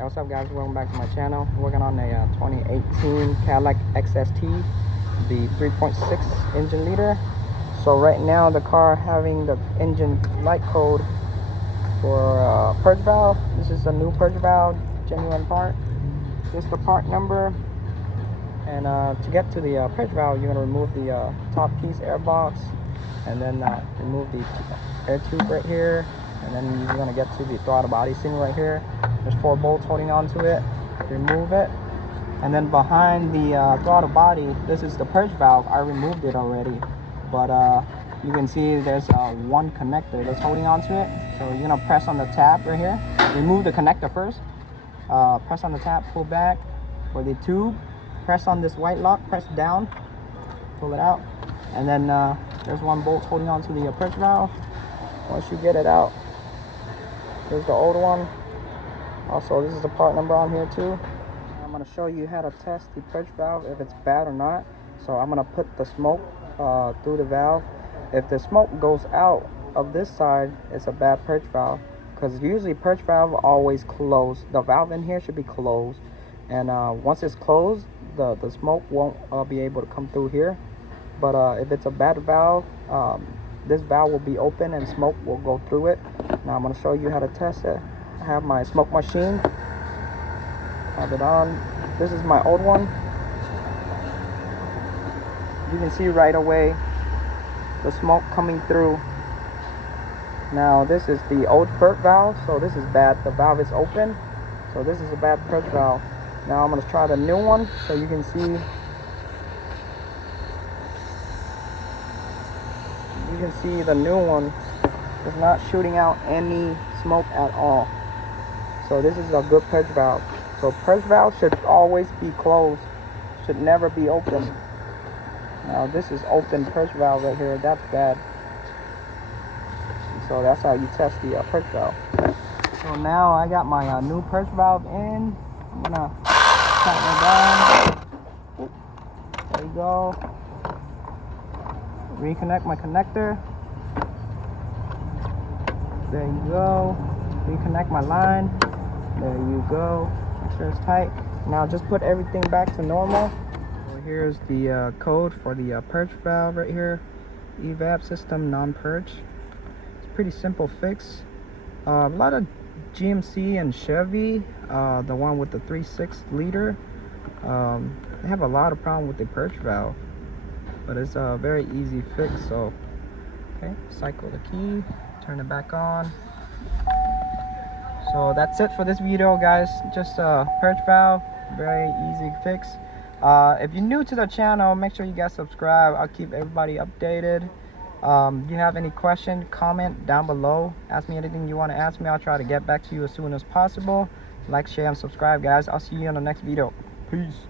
Hey, what's up guys, welcome back to my channel. We're working on a 2018 Cadillac XTS, the 3.6 engine liter. So right now the car having the engine light code for purge valve. This is a new purge valve, genuine part. This is the part number. And to get to the purge valve, you're going to remove the top piece air box, and then remove the air tube right here, and then you're going to get to the throttle body thing right here. There's 4 bolts holding on to it. Remove it, and then behind the throttle body, this is the purge valve. I removed it already, but you can see there's one connector that's holding on to it. So you're going to press on the tab right here. Remove the connector first. Press on the tab, pull back for the tube. Press on this white lock, press down, pull it out, and then there's 1 bolt holding on to the purge valve. Once you get it out, here's the old one. Also, this is the part number on here too. I'm going to show you how to test the purge valve, if it's bad or not. So I'm going to put the smoke through the valve. If the smoke goes out of this side, it's a bad purge valve, because usually purge valve always closed. The valve in here should be closed, and once it's closed, the smoke won't be able to come through here. But if it's a bad valve, this valve will be open and smoke will go through it. Now I'm going to show you how to test it. I have my smoke machine, have it on. This is my old one. You can see right away the smoke coming through. Now this is the old purge valve, so this is bad. The valve is open, so this is a bad purge valve. Now I'm going to try the new one, so you can see. You can see the new one is not shooting out any smoke at all. So this is a good purge valve. So purge valve should always be closed, should never be open. Now this is open purge valve right here. That's bad. So that's how you test the purge valve. So now I got my new purge valve in. I'm gonna tighten it down. Oop. There you go. Reconnect my connector. There you go. Reconnect my line. There you go. Make sure it's tight. Now just put everything back to normal. So here's the code for the purge valve right here. Evap system non-purge. It's a pretty simple fix. A lot of GMC and Chevy, the one with the 3.6 liter, they have a lot of problem with the purge valve, but it's a very easy fix. So okay, cycle the key, turn it back on. So that's it for this video guys. Just a purge valve, very easy fix. If you're new to the channel, make sure you guys subscribe. I'll keep everybody updated. If you have any question, comment down below. Ask me anything you want to ask me. I'll try to get back to you as soon as possible. Like, share, and subscribe guys. I'll see you in the next video. Peace.